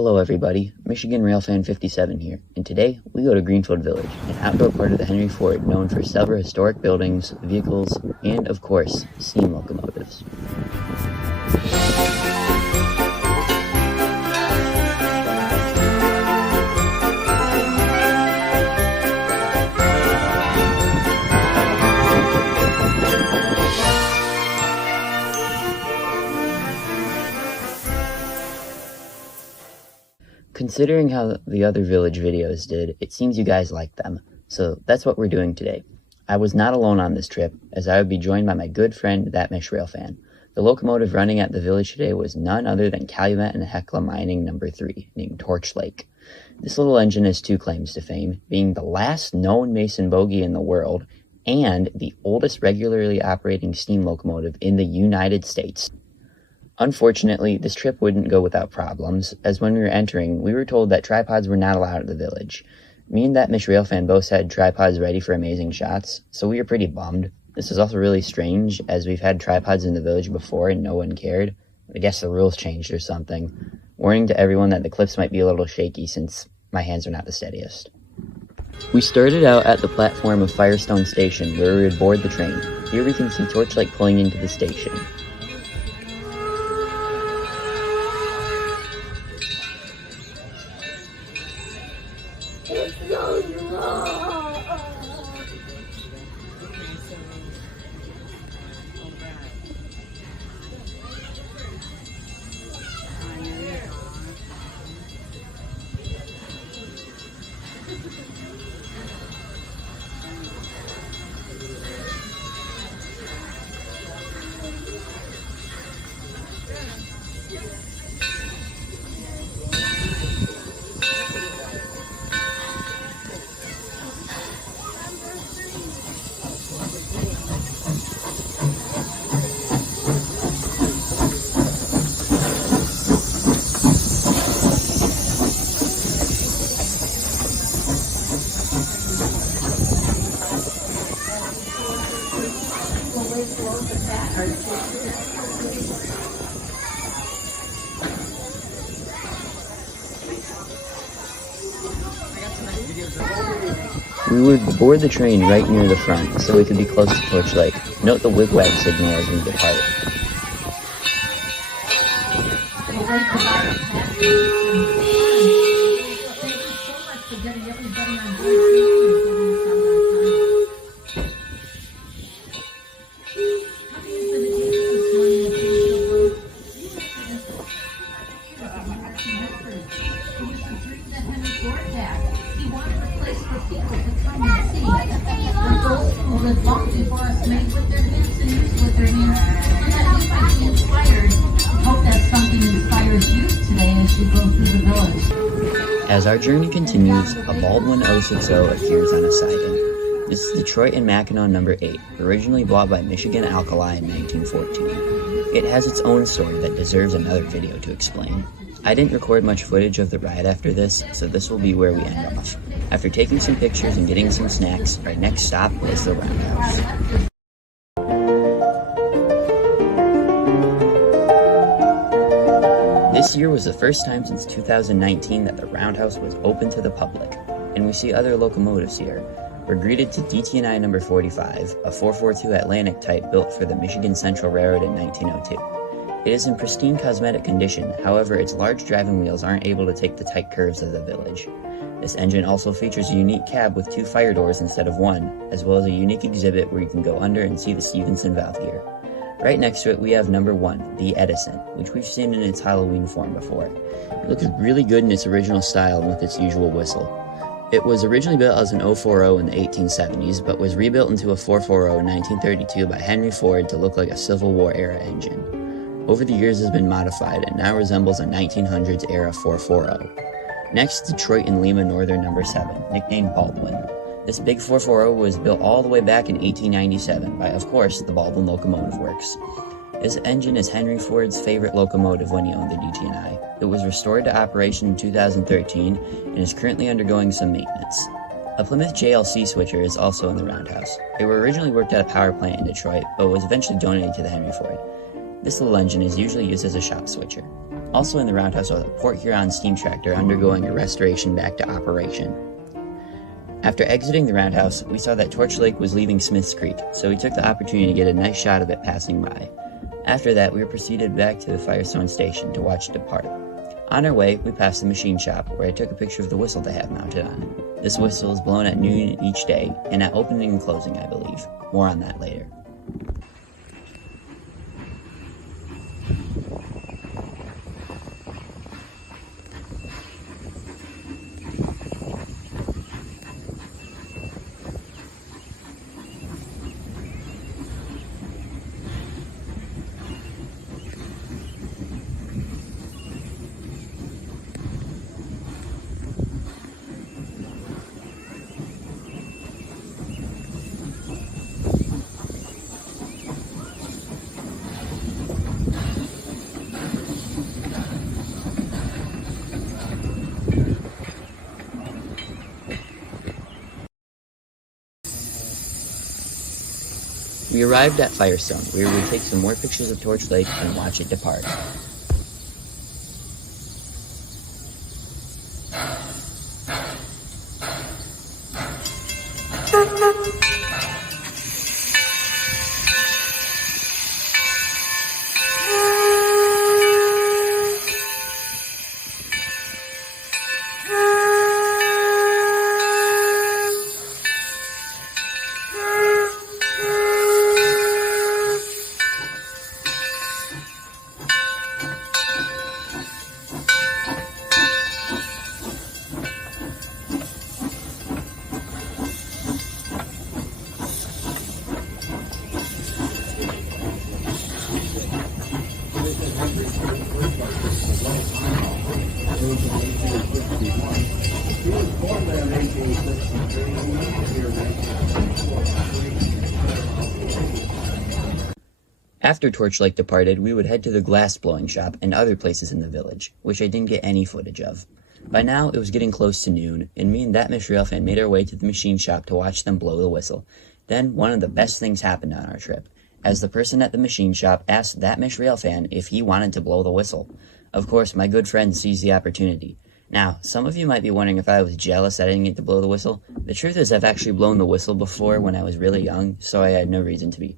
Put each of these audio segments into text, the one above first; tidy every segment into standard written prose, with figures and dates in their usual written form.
Hello everybody, Michigan Railfan 57 here, and today we go to Greenfield Village, an outdoor part of the Henry Ford known for several historic buildings, vehicles, and of course, steam locomotives. Considering how the other village videos did, it seems you guys liked them, so that's what we're doing today. I was not alone on this trip, as I would be joined by my good friend, That Mish Railfan. The locomotive running at the village today was none other than Calumet and Hecla Mining No. 3, named Torch Lake. This little engine has two claims to fame, being the last known Mason Bogie in the world, and the oldest regularly operating steam locomotive in the United States. Unfortunately, this trip wouldn't go without problems, as when we were entering, we were told that tripods were not allowed at the village. Me and That Mish Railfan both had tripods ready for amazing shots, so we were pretty bummed. This is also really strange, as we've had tripods in the village before and no one cared. I guess the rules changed or something. Warning to everyone that the clips might be a little shaky since my hands are not the steadiest. We started out at the platform of Firestone Station, where we would board the train. Here we can see Torch Lake pulling into the station. We would board the train right near the front, so we could be close to Torch Lake. Note the wigwag signal as we depart. As our journey continues, a Baldwin 060 appears on a siding. This is Detroit and Mackinac No. 8, originally bought by Michigan Alkali in 1914. It has its own story that deserves another video to explain. I didn't record much footage of the ride after this, so this will be where we end off. After taking some pictures and getting some snacks, our next stop was the roundhouse. This year was the first time since 2019 that the roundhouse was open to the public, and we see other locomotives here. We're greeted to DT&I No. 45, a 442 Atlantic type built for the Michigan Central Railroad in 1902. It is in pristine cosmetic condition, however its large driving wheels aren't able to take the tight curves of the village. This engine also features a unique cab with 2 fire doors instead of 1, as well as a unique exhibit where you can go under and see the Stevenson valve gear. Right next to it we have No. 1, the Edison, which we've seen in its Halloween form before. It looks really good in its original style and with its usual whistle. It was originally built as an 040 in the 1870s, but was rebuilt into a 440 in 1932 by Henry Ford to look like a Civil War era engine. Over the years it has been modified and now resembles a 1900s era 440. Next, Detroit and Lima Northern No. 7, nicknamed Baldwin. This big 440 was built all the way back in 1897 by, of course, the Baldwin Locomotive Works. This engine is Henry Ford's favorite locomotive when he owned the DT&I. It was restored to operation in 2013 and is currently undergoing some maintenance. A Plymouth JLC switcher is also in the roundhouse. They were originally worked at a power plant in Detroit, but was eventually donated to the Henry Ford. This little engine is usually used as a shop switcher. Also in the roundhouse was a Port Huron steam tractor undergoing a restoration back to operation. After exiting the roundhouse, we saw that Torch Lake was leaving Smiths Creek, so we took the opportunity to get a nice shot of it passing by. After that, we proceeded back to the Firestone station to watch it depart. On our way, we passed the machine shop, where I took a picture of the whistle they have mounted on it. This whistle is blown at noon each day, and at opening and closing, I believe. More on that later. We arrived at Firestone, where we would take some more pictures of Torch Lake and watch it depart. After Torch Lake departed, we would head to the glass blowing shop and other places in the village, which I didn't get any footage of. By now, it was getting close to noon, and me and that Miss Railfan made our way to the machine shop to watch them blow the whistle. Then, one of the best things happened on our trip, as the person at the machine shop asked that Miss Railfan if he wanted to blow the whistle. Of course, my good friend seized the opportunity. Now, some of you might be wondering if I was jealous that I didn't get to blow the whistle. The truth is I've actually blown the whistle before when I was really young, so I had no reason to be.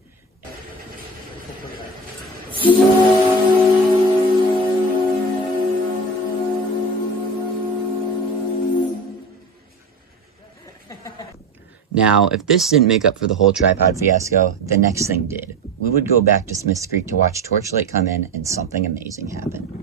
Now, if this didn't make up for the whole tripod fiasco, the next thing did. We would go back to Smiths Creek to watch Torch Lake come in and something amazing happen.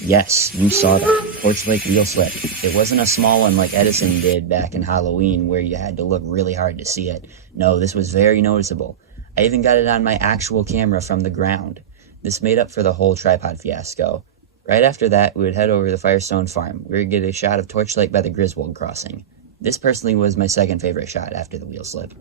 Yes, you saw that. Torch Lake wheel slip. It wasn't a small one like Edison did back in Halloween where you had to look really hard to see it. No, this was very noticeable. I even got it on my actual camera from the ground. This made up for the whole tripod fiasco. Right after that, we would head over to the Firestone farm. We would get a shot of Torch Lake by the Griswold crossing. This personally was my second favorite shot after the wheel slip.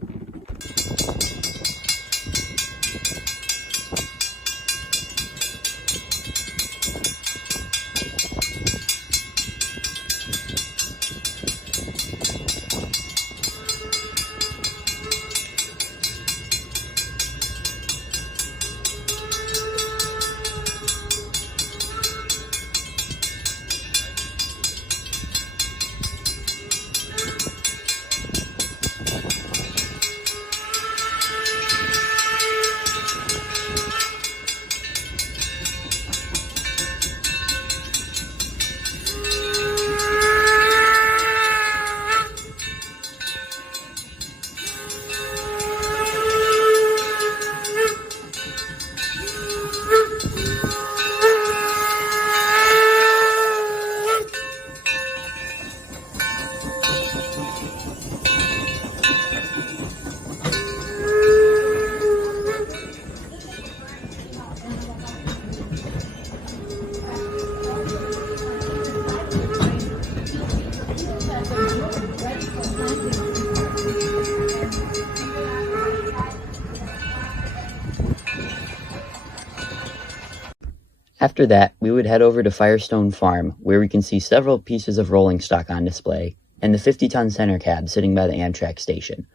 After that, we would head over to Firestone Farm, where we can see several pieces of rolling stock on display, and the 50-ton center cab sitting by the Amtrak station.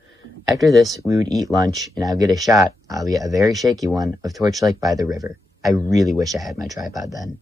After this, we would eat lunch, and I would get a shot, albeit a very shaky one, of Torchlight by the river. I really wish I had my tripod then.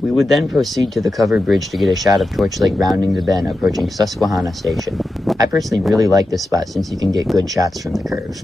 We would then proceed to the covered bridge to get a shot of Torchlight rounding the bend approaching Susquehanna Station. I personally really like this spot since you can get good shots from the curve.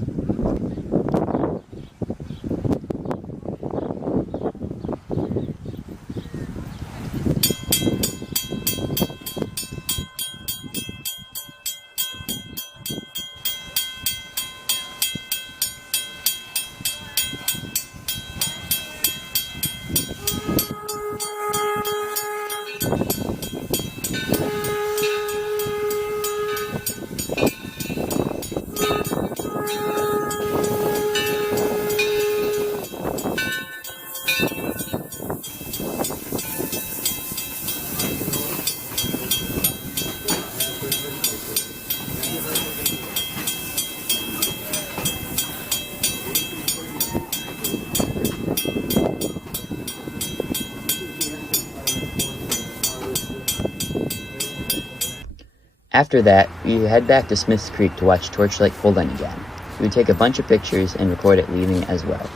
After that, we would head back to Smith's Creek to watch Torchlight pull in again. We would take a bunch of pictures and record it leaving as well.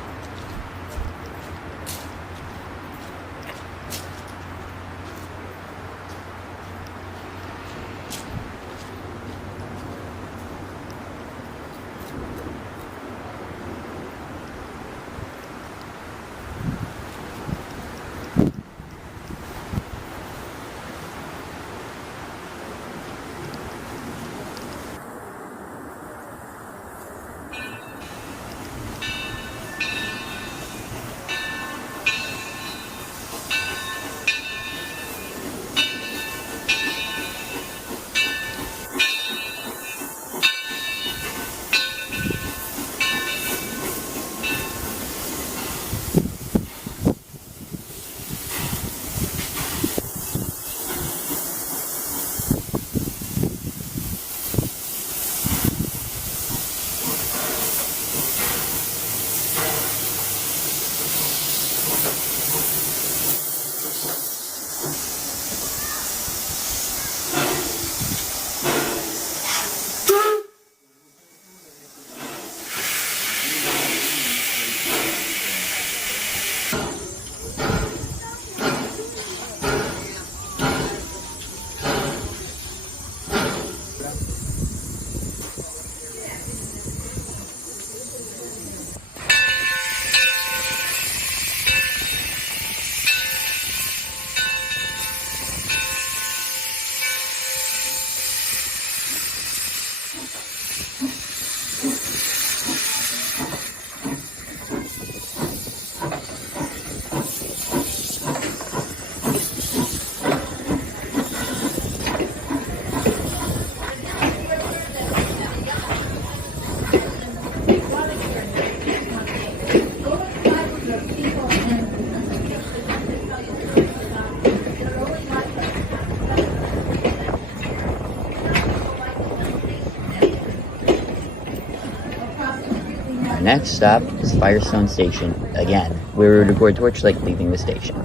Next stop is Firestone Station, again, where we would record Torchlight leaving the station.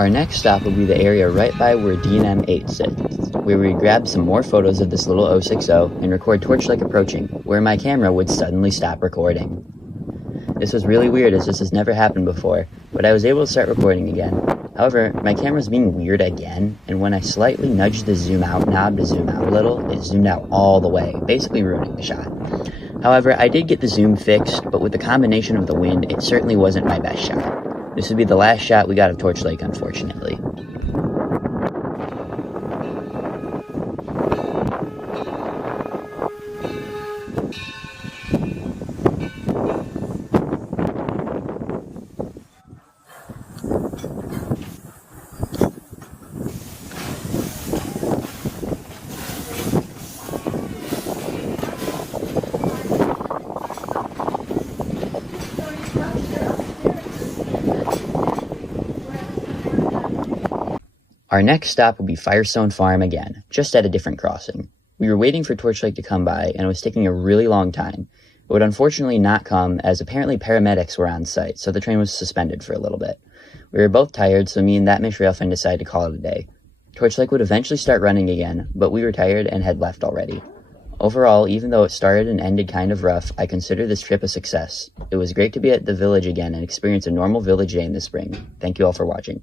Our next stop will be the area right by where D&M 8 sits, where we grab some more photos of this little 060 and record Torchlight approaching, where my camera would suddenly stop recording. This was really weird as this has never happened before, but I was able to start recording again. However, my camera's being weird again, and when I slightly nudged the zoom out knob to zoom out a little, it zoomed out all the way, basically ruining the shot. However, I did get the zoom fixed, but with the combination of the wind, it certainly wasn't my best shot. This would be the last shot we got of Torch Lake, unfortunately. Our next stop will be Firestone Farm again, just at a different crossing. We were waiting for Torchlight to come by, and it was taking a really long time. It would unfortunately not come, as apparently paramedics were on site, so the train was suspended for a little bit. We were both tired, so me and that Miss Railfan decided to call it a day. Torchlight would eventually start running again, but we were tired and had left already. Overall, even though it started and ended kind of rough, I consider this trip a success. It was great to be at the village again and experience a normal village day in the spring. Thank you all for watching.